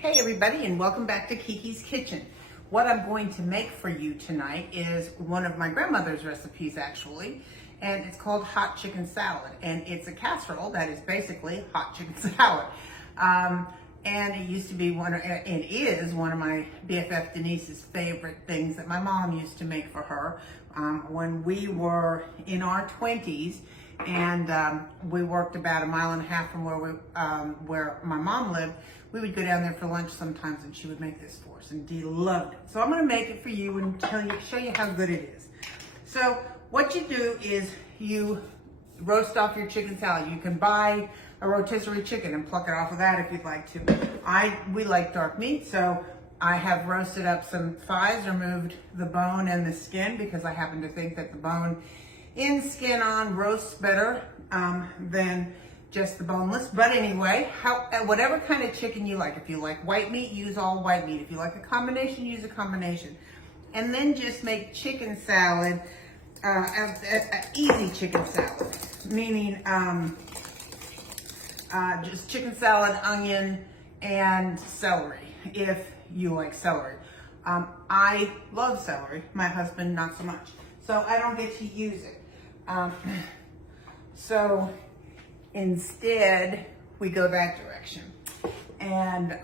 Hey everybody, and welcome back to Kiki's Kitchen. What I'm going to make for you tonight is one of my grandmother's recipes actually, and it's called hot chicken salad, and it's a casserole that is basically hot chicken salad. And it used to be it is one of my BFF Denise's favorite things that my mom used to make for her when we were in our 20s, and we worked about 1.5 miles from where my mom lived. We would go down there for lunch sometimes, and she would make this for us, and Dee loved it. So I'm going to make it for you and show you how good it is. So what you do is you roast off your chicken salad. You can buy a rotisserie chicken and pluck it off of that if you'd like to. We like dark meat, so I have roasted up some thighs, removed the bone and the skin because I happen to think that the bone in skin on roasts better than just the boneless. But anyway, whatever kind of chicken you like. If you like white meat, use all white meat. If you like a combination, use a combination. And then just make chicken salad, easy chicken salad, meaning just chicken salad, onion, and celery, if you like celery. I love celery. My husband, not so much. So I don't get to use it. So instead, we go that direction. And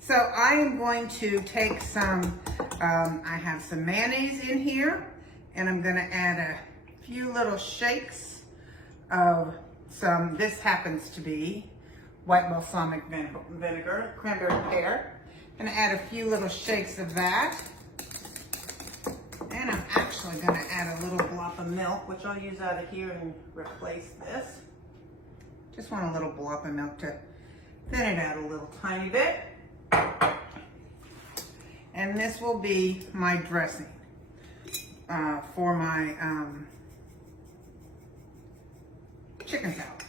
so I am going to take some, I have some mayonnaise in here, and I'm gonna add a few little shakes of some, this happens to be white balsamic vinegar, cranberry pear. I'm gonna add a few little shakes of that. And I'm actually gonna add a little blob of milk, which I'll use out of here and replace this. Just want a little blob of milk to thin it out a little tiny bit. And this will be my dressing for my chicken salad.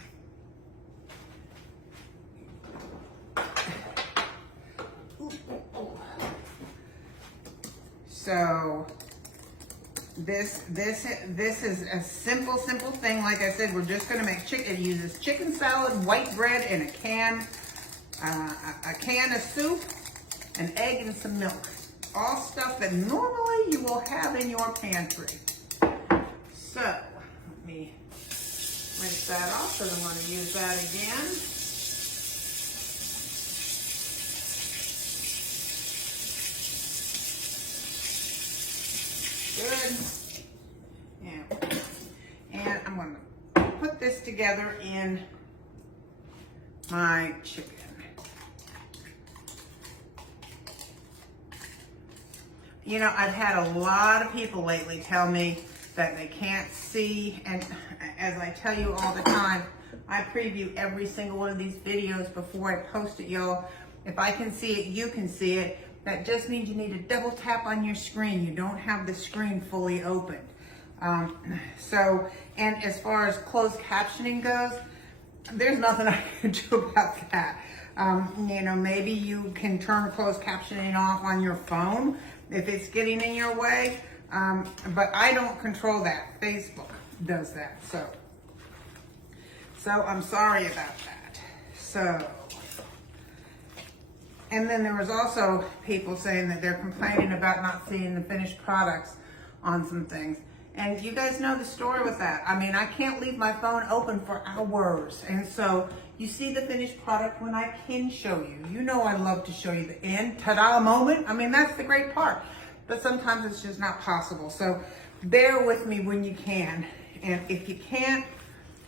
So this is a simple thing. Like I said, we're just gonna make chicken. It uses chicken salad, white bread, and a can of soup, an egg, and some milk. All stuff that normally you will have in your pantry. So let me rinse that off because I'm going to use that again. Good. And I'm going to put this together in my chicken. You know, I've had a lot of people lately tell me that they can't see, and as I tell you all the time, I preview every single one of these videos before I post it, y'all. If I can see it, you can see it. That just means you need to double tap on your screen. You don't have the screen fully opened. And as far as closed captioning goes, there's nothing I can do about that. You know, maybe you can turn closed captioning off on your phone if it's getting in your way, but I don't control that. Facebook does that, so I'm sorry about that. So, and then there was also people saying that they're complaining about not seeing the finished products on some things. And you guys know the story with that. I mean, I can't leave my phone open for hours. And so you see the finished product when I can show you. You know I love to show you the end, ta-da moment. I mean, that's the great part. But sometimes it's just not possible. So bear with me when you can. And if you can't,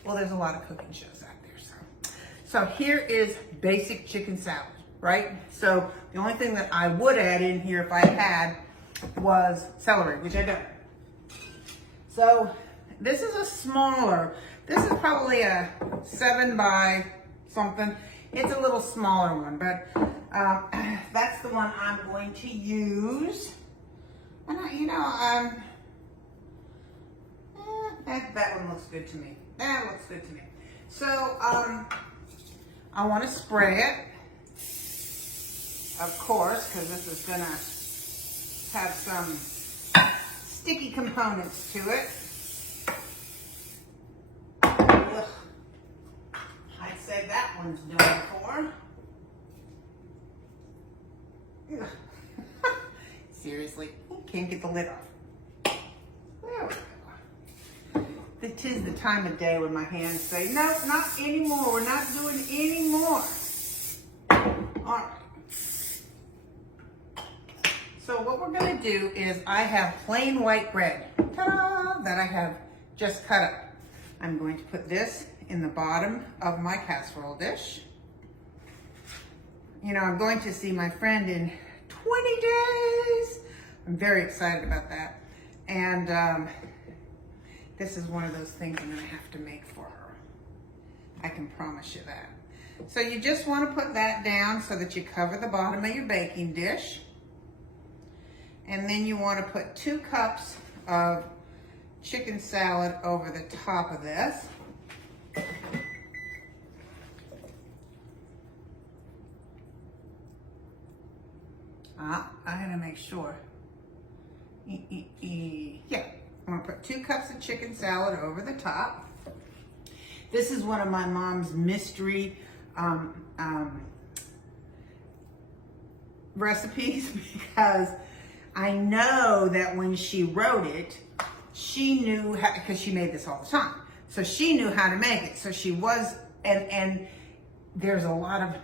well, there's a lot of cooking shows out there. So here is basic chicken salad, right? So the only thing that I would add in here if I had was celery, which I don't. So this is a smaller, this is probably a 7 by something. It's a little smaller one, but that's the one I'm going to use. And that one looks good to me. That looks good to me. So I want to spray it, of course, because this is gonna have some sticky components to it. Ugh. I'd say that one's done for. seriously. Can't get the lid off. There we go. It is the time of day when my hands say, no, not anymore. We're not doing any more. All right. So what we're going to do is I have plain white bread, ta-da, that I have just cut up. I'm going to put this in the bottom of my casserole dish. You know, I'm going to see my friend in 20 days. I'm very excited about that. And this is one of those things I'm going to have to make for her. I can promise you that. So you just want to put that down so that you cover the bottom of your baking dish. And then you want to put 2 cups of chicken salad over the top of this. I gotta make sure. Yeah, I'm gonna put 2 cups of chicken salad over the top. This is one of my mom's mystery recipes because I know that when she wrote it, she knew how, because she made this all the time. So she knew how to make it. So she was, and there's a lot of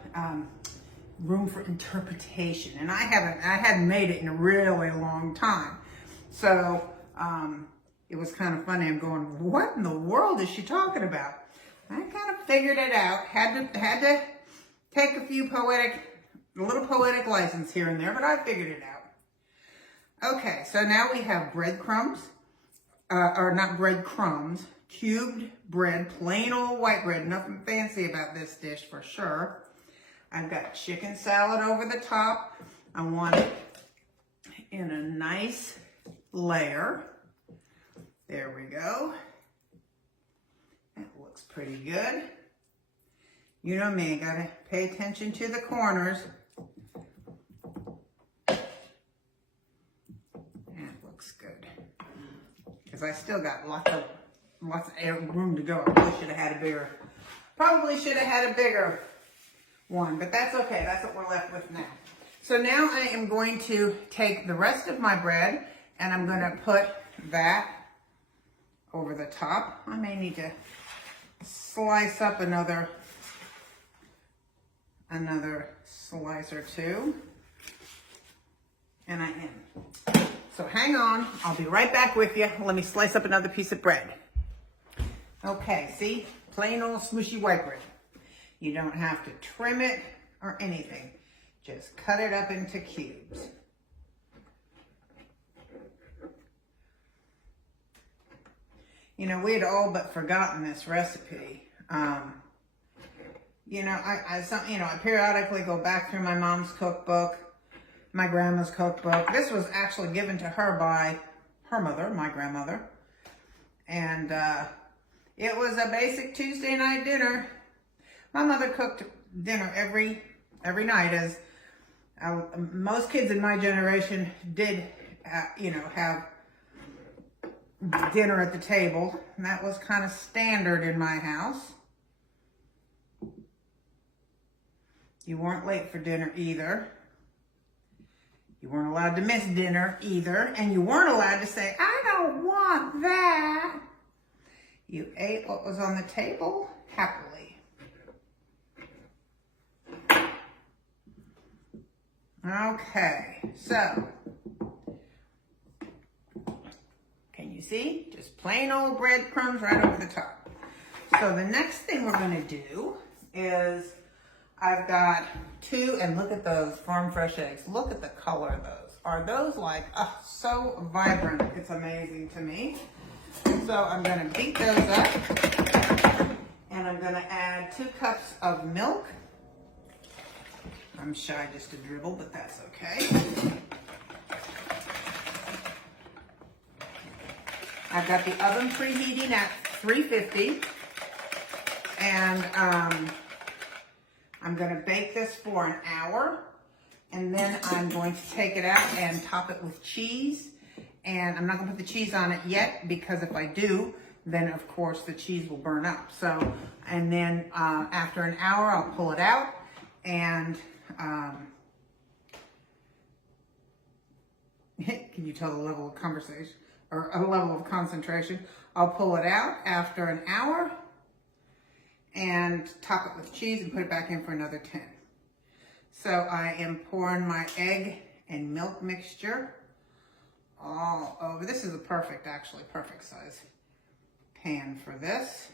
room for interpretation. And I hadn't made it in a really long time. So it was kind of funny. I'm going, what in the world is she talking about? I kind of figured it out. Had to take a little poetic license here and there, but I figured it out. Okay, so now we have breadcrumbs, or not breadcrumbs, cubed bread, plain old white bread, nothing fancy about this dish for sure. I've got chicken salad over the top. I want it in a nice layer. There we go. That looks pretty good. You know me, gotta pay attention to the corners. Good, because I still got lots of room to go. I probably should have had a bigger one, but that's okay. That's what we're left with now. So now I am going to take the rest of my bread and I'm going to put that over the top. I may need to slice up another slice or two, and I am. So hang on, I'll be right back with you. Let me slice up another piece of bread. Okay, see? Plain old smushy white bread. You don't have to trim it or anything. Just cut it up into cubes. You know, we had all but forgotten this recipe. You know, I periodically go back through my mom's cookbook, my grandma's cookbook. This was actually given to her by her mother, my grandmother. And it was a basic Tuesday night dinner. My mother cooked dinner every night, as most kids in my generation did, have dinner at the table. And that was kind of standard in my house. You weren't late for dinner either. You weren't allowed to miss dinner either. And you weren't allowed to say, I don't want that. You ate what was on the table happily. Okay, so, can you see? Just plain old breadcrumbs right over the top. So the next thing we're going to do is, I've got 2, and look at those farm fresh eggs. Look at the color of those. Are those like, so vibrant? It's amazing to me. So I'm going to beat those up, and I'm going to add 2 cups of milk. I'm shy just a dribble, but that's okay. I've got the oven preheating at 350, and I'm going to bake this for an hour, and then I'm going to take it out and top it with cheese. And I'm not going to put the cheese on it yet, because if I do, then of course the cheese will burn up. So, and then after an hour, I'll pull it out, and Can you tell the level of conversation or a level of concentration? I'll pull it out after an hour and top it with cheese and put it back in for another 10. So I am pouring my egg and milk mixture all over. This is a perfect size pan for this.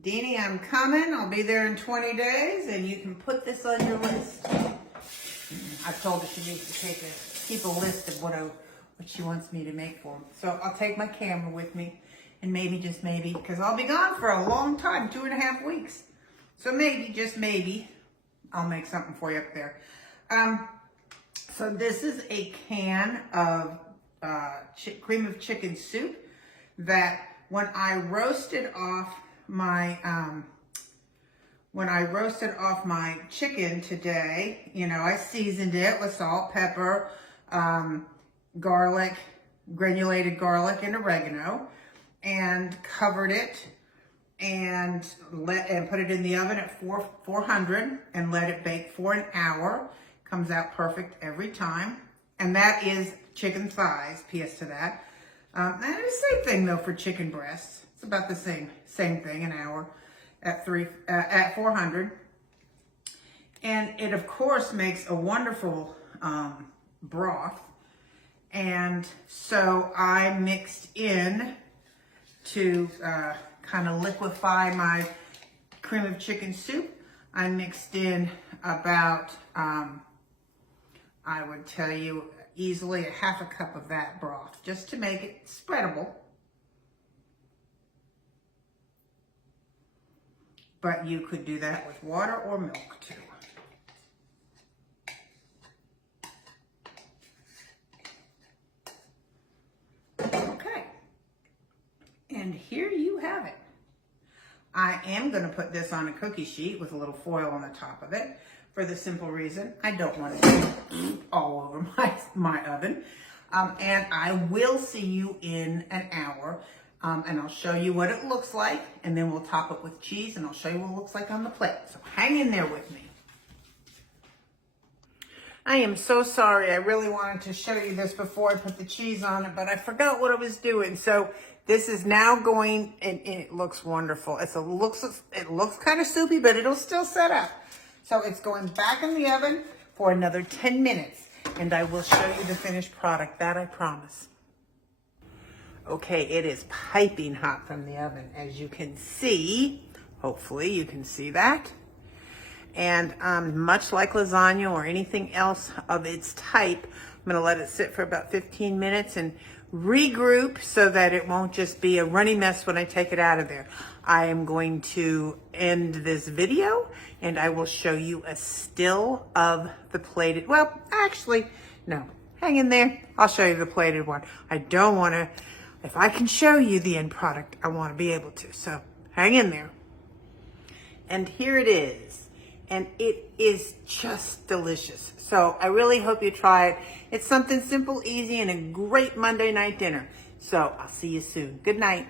Deanie, I'm coming. I'll be there in 20 days, and you can put this on your list. I told her she needs to keep a list of what she wants me to make for them. So I'll take my camera with me, and maybe, just maybe, because I'll be gone for a long time, 2.5 weeks. So maybe, just maybe, I'll make something for you up there. So this is a can of cream of chicken soup that when I roasted off my chicken today, you know, I seasoned it with salt, pepper, garlic, granulated garlic, and oregano, and covered it and put it in the oven at 400 and let it bake for an hour. Comes out perfect every time, and that is chicken thighs. P.S. to that, and the same thing though for chicken breasts. It's about the same thing. An hour at 400, and it of course makes a wonderful broth. And so I mixed in to kind of liquefy my cream of chicken soup. I mixed in about I would tell you easily a half a cup of that broth, just to make it spreadable. But you could do that with water or milk too. Okay, and here you have it. I am going to put this on a cookie sheet with a little foil on the top of it, for the simple reason I don't want it to be all over my oven. And I will see you in an hour, and I'll show you what it looks like, and then we'll top it with cheese, and I'll show you what it looks like on the plate. So hang in there with me. I am so sorry. I really wanted to show you this before I put the cheese on it, but I forgot what I was doing. So this is now going, and it looks wonderful. It looks kind of soupy, but it'll still set up. So it's going back in the oven for another 10 minutes, and I will show you the finished product, that I promise. Okay, it is piping hot from the oven, as you can see. Hopefully you can see that. And much like lasagna or anything else of its type, I'm gonna let it sit for about 15 minutes and regroup so that it won't just be a runny mess when I take it out of there. I am going to end this video, and I will show you a still of the plated, well, actually, no, hang in there. I'll show you the plated one. I don't want to, if I can show you the end product, I want to be able to. So hang in there. And here it is. And it is just delicious. So I really hope you try it. It's something simple, easy, and a great Monday night dinner. So I'll see you soon. Good night.